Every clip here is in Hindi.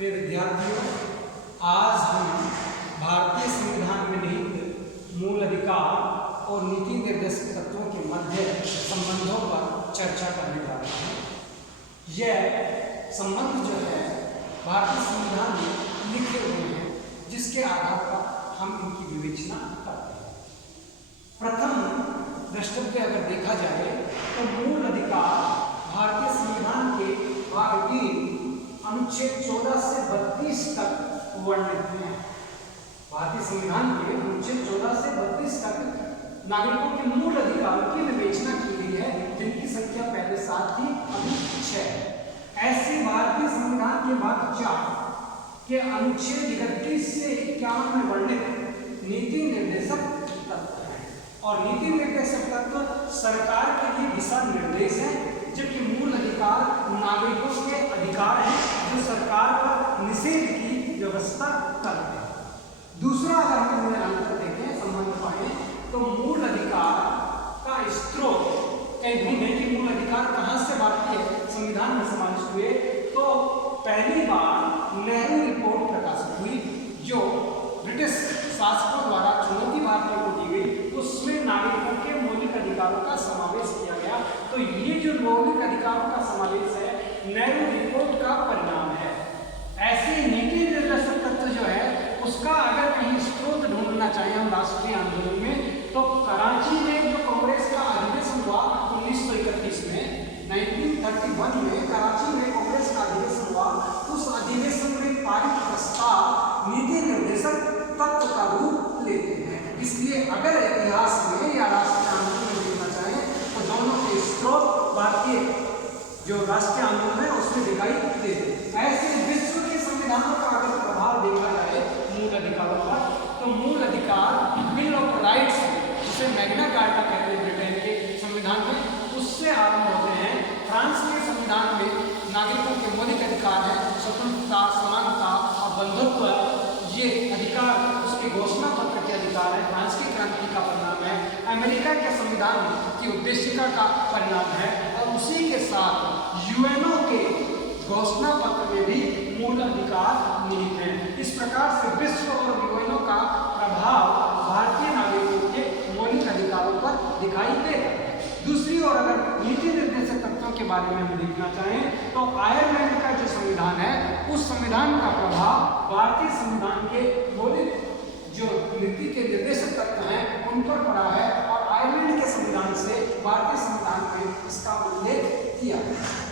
प्रिय विद्यार्थियों, आज हम भारतीय संविधान में निहित मूल अधिकार और नीति निर्देशक तत्वों के मध्य संबंधों पर चर्चा करने जा रहे हैं। यह संबंध जो है भारतीय संविधान में लिखे हुए हैं, जिसके आधार पर हम इनकी विवेचना करते हैं। प्रथम द्रष्टव्य अगर देखा जाए तो मूल अधिकार भारतीय संविधान के भाग 3 अनुच्छेद 14 से 32 तक वर्णित हैं। भारतीय संविधान के अनुच्छेद 14 से 32 तक नागरिकों के मूल अधिकारों की विवेचना की गई है, जिनकी संख्या पहले 7 थी, अभी 6। ऐसे भारतीय संविधान के भाग 4 के अनुच्छेद 31 से 51 में वर्णित नीति निर्देशक तत्व हैं, और नीति निर्देशक तत्व सरकार के लिए दिशा निर्देश है, जबकि मूल अधिकार नागरिकों के अधिकार हैं जो सरकार पर निषेध की व्यवस्था करते हैं। दूसरा, अगर हम इनमें अंतर देखें, संबंध पाए, तो मूल अधिकार का स्रोत कहीं ढूंढें कि मूल अधिकार कहाँ से भारतीय संविधान में समाविष्ट हुए, तो पहली बार नेहरू रिपोर्ट प्रकाशित हुई, जो ब्रिटिश शासकों द्वारा चुनौती भारतीयों को दी गई। उसमें नागरिकों के मौलिक अधिकारों का समावेश किया गया। तो ये जो मौलिक अधिकारों का समावेश है, नेहरू रिपोर्ट का परिणाम है। ऐसे नीति निर्देशक तत्व जो है, उसका अगर कहीं स्रोत ढूंढना चाहिए हम राष्ट्रीय आंदोलन में, तो कराची में जो कांग्रेस का अधिवेशन हुआ 1931 में, 1931 में कराची में कांग्रेस का अधिवेशन हुआ, उस अधिवेशन में पारित प्रस्ताव नीति निर्देशक तत्व का रूप लेते हैं। इसलिए अगर इतिहास में या राष्ट्रीय आंदोलन में देखना चाहें, तो दोनों के स्रोत भारतीय जो राष्ट्रीय आंदोलन है उसमें दिखाई देते हैं। ऐसे विश्व के संविधानों का अगर प्रभाव देखा जाए मूल अधिकारों पर, तो मूल अधिकार बिल ऑफ राइट्स, जिसे मैग्ना कार्टा कहते हैं ब्रिटेन के संविधान में, उससे आरंभ होते हैं। फ्रांस के संविधान में नागरिकों के मौलिक अधिकार है, स्वतंत्रता, समानता और बंधुत्व, ये अधिकार उसके घोषणा पत्र के अधिकार है, फ्रांस की क्रांति का परिणाम है। अमेरिका के संविधान की उद्देशिका का परिणाम है, और उसी के साथ यूएनओ के घोषणा पत्र में भी मूल अधिकार निहित हैं। इस प्रकार से विश्व और यूएनओ का प्रभाव भारतीय नागरिकों के मौलिक अधिकारों पर दिखाई देता है। दूसरी ओर अगर नीति निर्देशक तत्वों के बारे में हम देखना चाहें, तो आयरलैंड का जो संविधान है, उस संविधान का प्रभाव भारतीय संविधान के मौलिक जो नीति के निर्देशक तत्व हैं उन पर पड़ा है, और आयरलैंड के संविधान से भारतीय संविधान में इसका उल्लेख किया है।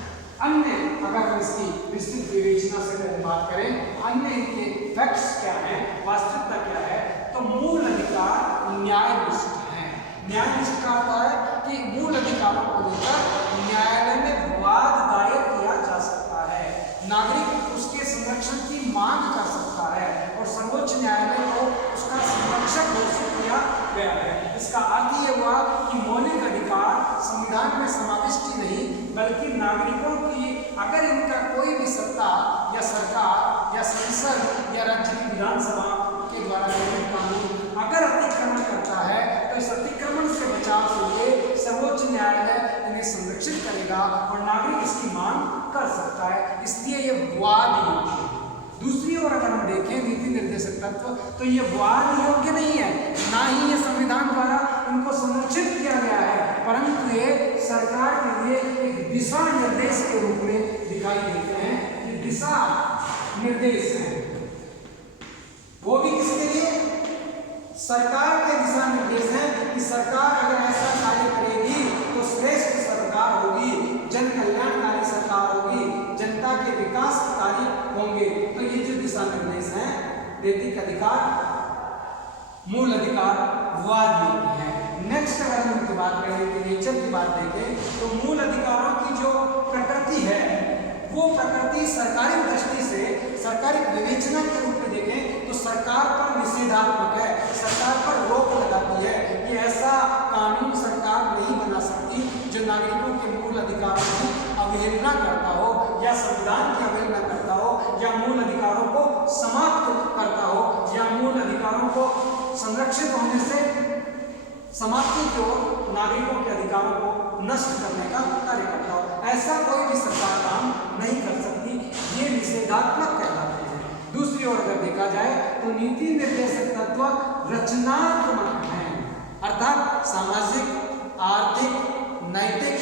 अन्य अगर हम इसकी विस्तृत विवेचना से बात करें, अन्य इनके फैक्ट्स क्या हैं, वास्तविकता क्या है, तो मूल अधिकार न्यायनिष्ठ है। न्यायनिष्ठ का अर्थ है कि मूल अधिकारों को लेकर न्यायालय में विवाद दायर किया जा सकता है, नागरिक उसके संरक्षण की मांग कर सकता है, और सर्वोच्च न्यायालय को उसका संरक्षक घोषित किया गया है। इसका अर्थ ये हुआ कि मौलिक अधिकार संविधान में समाविष्ट नहीं, बल्कि नागरिकों की अगर इनका कोई भी सत्ता या सरकार या संसद या राज्य की विधानसभा के द्वारा निर्मित कानून अगर अतिक्रमण करता है, तो इस अतिक्रमण से बचाव के लिए सर्वोच्च न्यायालय इन्हें संरक्षित करेगा और नागरिक इसकी मांग कर सकता है। इसलिए ये विवाद योग्य है। दूसरी ओर अगर हम देखें नीति निर्देशक तत्व, तो ये विवाद योग्य नहीं है, ना ही ये संविधान द्वारा इनको संरक्षित किया गया है, परंतु ये सरकार के लिए एक दिशा निर्देश के रूप में दिखाई देते हैं। ये दिशा निर्देश है, वो भी किसके लिए? सरकार के दिशा निर्देश हैं कि सरकार अगर ऐसा कार्य करेगी तो श्रेष्ठ सरकार होगी, जन कल्याणकारी सरकार होगी, जनता के विकास के कार्य होंगे। तो ये जो दिशा निर्देश हैं, नैतिक अधिकार, मूल अधिकार, विवाद योग्य है। नेक्स्ट अगर हम इनकी बात करें कि नेचर की बात देखें, तो मूल अधिकारों की जो प्रकृति है, वो प्रकृति सरकारी दृष्टि से, सरकारी विवेचना के रूप में देखें तो सरकार पर निषेधात्मक है, सरकार पर रोक लगाती है। ये ऐसा कानून सरकार नहीं बना सकती जो नागरिकों के मूल अधिकारों की अवहेलना करता हो, या संविधान की अवहेलना करता हो, या मूल अधिकारों को समाप्त करता हो, या मूल अधिकारों को संरक्षित होने से समाप्ति की ओर नागरिकों के अधिकारों को नष्ट करने का कार्य करता हो। ऐसा कोई भी सरकार काम नहीं कर सकती, ये निषेधात्मक कहलाते हैं। नीति निर्देशक तत्व रचनात्मक हैं, अर्थात सामाजिक, आर्थिक, नैतिक,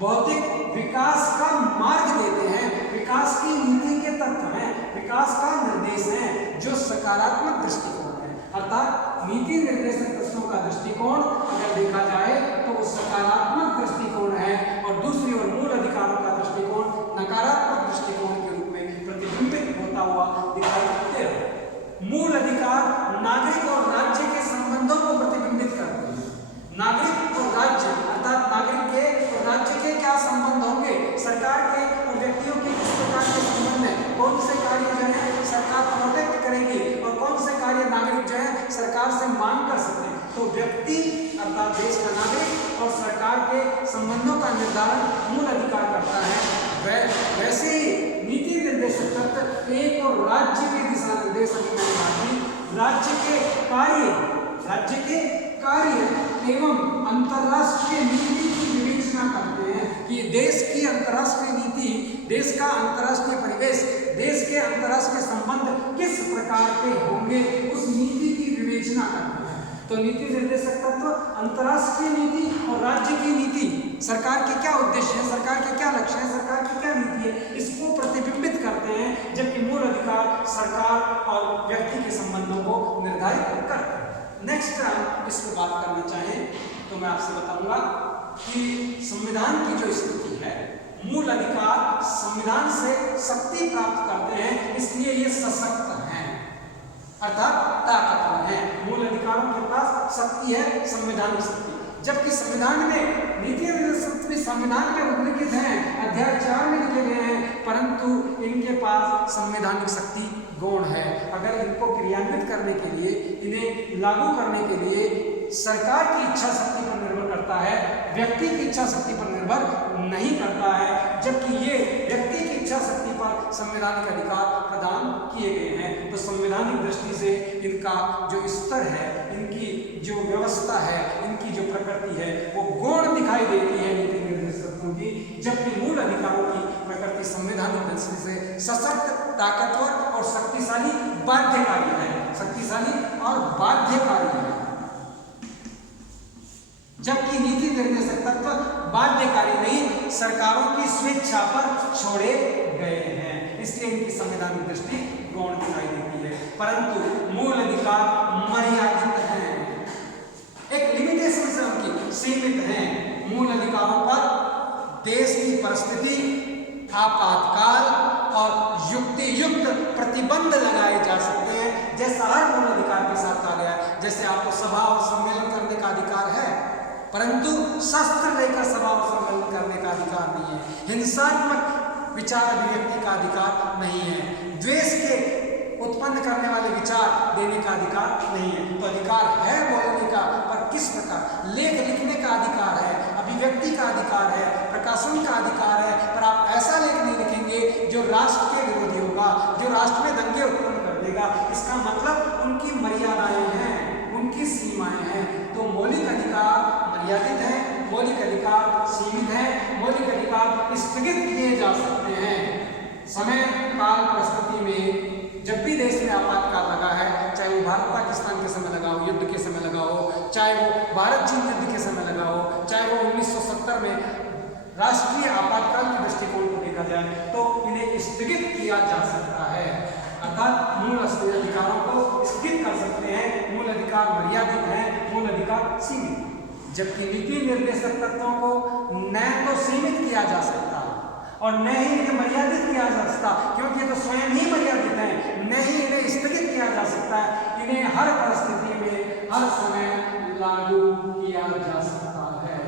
भौतिक विकास का मार्ग देते हैं, विकास की नीति के तत्व हैं, विकास का निर्देश है, जो सकारात्मक दृष्टिकोण है। अर्थात नीति निर्देशक तत्वों का दृष्टिकोण अगर देखा जाए तो वो सकारात्मक दृष्टिकोण है, और दूसरी ओर मूल अधिकारों का दृष्टिकोण नकारात्मक दृष्टिकोण के रूप में प्रतिबिंबित होता हुआ दिखाई देता है। मूल अधिकार नागरिक और राज्य के संबंधों को प्रतिबिंबित करते हैं। नागरिक और राज्य अर्थात नागरिक के और राज्य के क्या संबंध होंगे, सरकार के और व्यक्तियों के किस प्रकार के संबंध हैं, कौन से कार्य जो है सरकार प्रोटेक्ट करेगी और कौन से कार्य नागरिक जो है सरकार से मांग कर सकते हैं। तो व्यक्ति अर्थात देश का नागरिक और सरकार के संबंधों का निर्धारण मूल अधिकार करता है। वैसे ही नीति निर्देशक तत्व एक और राज्य के दिशा निर्देश राज्य के कार्य एवं अंतरराष्ट्रीय नीति की विवेचना करते हैं कि देश की अंतरराष्ट्रीय नीति, देश का अंतरराष्ट्रीय परिवेश, देश के अंतरराष्ट्रीय संबंध किस प्रकार के होंगे, उस नीति की विवेचना करते हैं। तो नीति निर्देशक तत्व अंतरराष्ट्रीय नीति और राज्य की नीति, सरकार के क्या उद्देश्य है, सरकार के क्या लक्ष्य है, सरकार की क्या नीति है, इसको प्रतिबिंबित करते हैं, जबकि मूल अधिकार सरकार और व्यक्ति के संबंधों को निर्धारित करते हैं। नेक्स्ट हम इस पर बात करना चाहें तो मैं आपसे बताऊंगा कि संविधान की जो स्थिति है, मूल अधिकार संविधान से शक्ति प्राप्त करते हैं, इसलिए ये सशक्त हैं अर्थात ताकतवर हैं। मूल अधिकारों के पास शक्ति है, संवैधानिक शक्ति, जबकि संविधान में नीति निर्देशक भी संविधान में उल्लिखित हैं, अध्याय 4 में लिखे गए हैं, परंतु इनके पास संवैधानिक शक्ति गौण है। अगर इनको क्रियान्वित करने के लिए, इन्हें लागू करने के लिए सरकार की इच्छा शक्ति पर निर्भर करता है, व्यक्ति की इच्छा शक्ति पर निर्भर नहीं करता है, जबकि ये व्यक्ति की इच्छा शक्ति पर संवैधानिक अधिकार प्रदान किए गए हैं। तो संवैधानिक दृष्टि से इनका जो स्तर है, इनकी जो व्यवस्था है, इनकी जो प्रकृति है, वो गौण दिखाई देती है नीति निर्देशकों की, जबकि मूल अधिकारों की प्रकृति संवैधानिक दृष्टि से सशक्त, ताकतवर और शक्तिशाली बाध्यकारी है, शक्तिशाली और बाध्यकारी है, जबकि नीति निर्देशक तत्व बाध्यकारी नहीं, सरकारों की स्वेच्छा पर छोड़े गए हैं, इसलिए इनकी संवैधानिक दृष्टि गौण दिखाई देती है। परंतु मूल अधिकार मर्यादित हैं, एक लिमिटेशन से उनकी सीमित हैं। मूल अधिकारों पर देश की परिस्थिति, आपातकाल और युक्ति युक्त प्रतिबंध लगाए जा सकते हैं, जैसा हर मूल अधिकार के साथ कहा गया है। जैसे आपको सभा और सम्मेलन करने का अधिकार है, परंतु शस्त्र लेकर सभा और सम्मेलन करने का अधिकार नहीं है, हिंसात्मक विचार अभिव्यक्ति का अधिकार नहीं है, द्वेष के उत्पन्न करने वाले विचार देने का अधिकार नहीं है। तो अधिकार है बोलने का, पर किस प्रकार, लेख लिखने का अधिकार है, अभिव्यक्ति का अधिकार है, प्रकाशन का अधिकार है, पर आप ऐसा लेख नहीं लिखेंगे जो राष्ट्र के विरोधी होगा, जो राष्ट्र में दंगे उत्पन्न कर देगा। इसका मतलब उनकी मर्यादाएं हैं, उनकी सीमाएं हैं। तो मौलिक अधिकार मर्यादित है, मौलिक अधिकार सीमित है, मौलिक अधिकार स्थगित किए जा सकते हैं। समय काल परिस्थिति में जब भी देश में आपातकाल लगा है, चाहे वो भारत पाकिस्तान के समय लगा हो, युद्ध के समय लगा हो, चाहे वो भारत चीन युद्ध के समय लगा हो, चाहे वो 1970 में राष्ट्रीय आपातकाल के दृष्टिकोण को देखा जाए, तो इन्हें स्थगित किया जा सकता है, अर्थात मूल अधिकारों को स्थगित कर सकते हैं। मूल अधिकार मर्यादित है, मूल अधिकार सीमित, जबकि नीति निर्देशक तत्वों को न तो सीमित किया जा सकता और न ही इन्हें मर्यादित किया जा सकता, क्योंकि ये तो स्वयं ही मर्यादित है, न ही इन्हें स्थगित किया जा सकता है। इन्हें हर परिस्थिति में, हर समय लागू किया जा सकता है,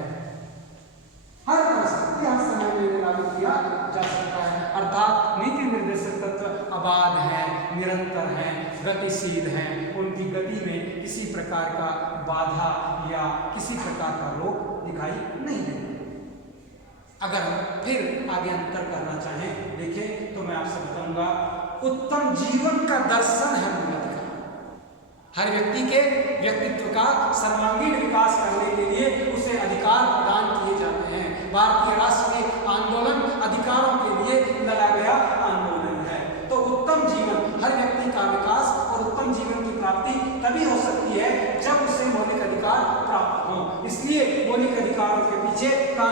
हर परिस्थिति, हर समय में लागू किया जा सकता है। अर्थात नीति निर्देशक तत्व अबाध है, निरंतर है, गतिशील है, उनकी गति में किसी प्रकार का बाधा या किसी प्रकार का रोक दिखाई नहीं देती। अगर हम फिर आगे अंतर करना चाहें, देखें, तो मैं आपसे बताऊंगा, उत्तम जीवन का दर्शन है मूल अधिकार। हर व्यक्ति के व्यक्तित्व का सर्वांगीण विकास करने के लिए उसे अधिकार प्रदान किए जाते हैं। भारतीय राष्ट्रीय आंदोलन अधिकारों के लिए लड़ा गया आंदोलन है। तो उत्तम जीवन, हर व्यक्ति का विकास और उत्तम जीवन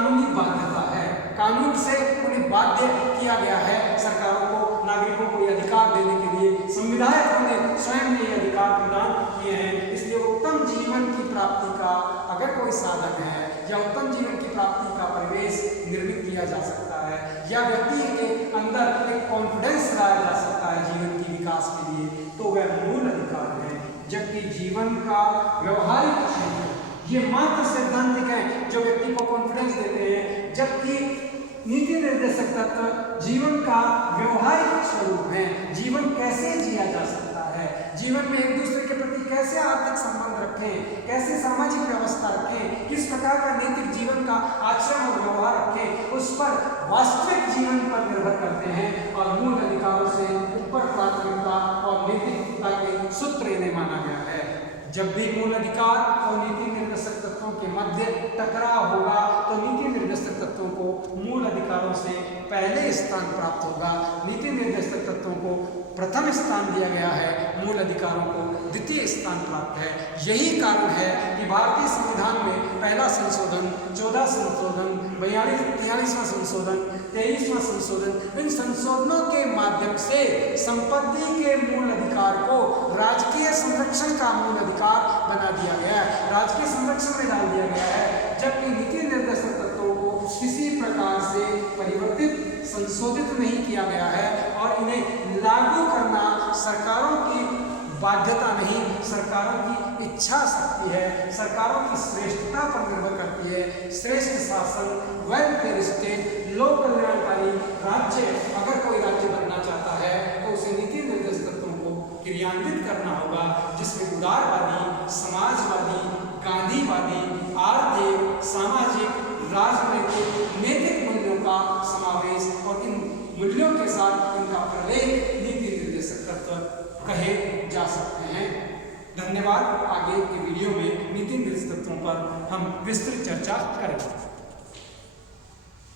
कानूनी बाध्यता है। कानून से उन्हें बाध्य किया गया है सरकारों को, नागरिकों को ये अधिकार देने के लिए। संविधायकों ने स्वयं ने ये अधिकार प्रदान किए हैं। इसलिए उत्तम जीवन की प्राप्ति का अगर कोई साधन है या उत्तम जीवन की प्राप्ति का परिवेश निर्मित किया जा सकता है या व्यक्ति के अंदर एक कॉन्फिडेंस लाया जा सकता है जीवन की विकास के लिए, तो वह मूल अधिकार है। जबकि जीवन का व्यवहारिक क्षेत्र ये मात्र सैद्धांतिक है जो व्यक्ति को कॉन्फिडेंस देते हैं, जबकि नीति निर्देशक तत्व जीवन का व्यवहारिक स्वरूप है। जीवन कैसे जिया जा सकता है, जीवन में एक दूसरे के प्रति कैसे आर्थिक संबंध रखें, कैसे सामाजिक व्यवस्था रखें, किस प्रकार का नैतिक जीवन का आचरण और व्यवहार रखें, उस पर वास्तविक जीवन पर निर्भर करते हैं। और मूल अधिकारों से ऊपर प्राथमिकता और नैतिकता के सूत्र इन्हें माना गया है। जब भी मूल अधिकार और नीति निर्देशक तत्वों के मध्य टकराव होगा तो नीति निर्देशक तत्वों को मूल अधिकारों से पहले स्थान प्राप्त होगा, नीति निर्देशक तत्वों को प्रथम स्थान दिया गया है, मूल अधिकारों को द्वितीय स्थान प्राप्त है। यही कारण है कि भारतीय संविधान में पहला संशोधन, 14 संशोधन, 43वां संशोधन, 23वां संशोधन, इन संशोधनों के माध्यम से संपत्ति के मूल अधिकार को राजकीय संरक्षण का मूल अधिकार बना दिया गया है, राजकीय संरक्षण में डाल दिया गया है। जबकि नीति निर्देशक तत्वों को किसी प्रकार से परिवर्तित, संशोधित नहीं किया गया है और इन्हें लागू करना सरकारों की बाध्यता नहीं, सरकारों की इच्छा शक्ति है, सरकारों की श्रेष्ठता पर निर्भर करती है। श्रेष्ठ शासन, वेलफेयर स्टेट, लोक कल्याणकारी राज्य अगर कोई राज्य बनना चाहता है तो उसे नीति निर्देशक तत्वों को क्रियान्वित करना होगा, जिसमें उदारवादी, समाजवादी, गांधीवादी, आर्थिक, सामाजिक, राजनीतिक, नैतिक मूल्यों का समावेश और इन मूल्यों के साथ इनका प्रलेख नीति निर्देशक तत्व कहे जा सकते हैं। धन्यवाद। आगे के वीडियो में नीति निर्देशक तत्वों पर हम विस्तृत चर्चा करेंगे।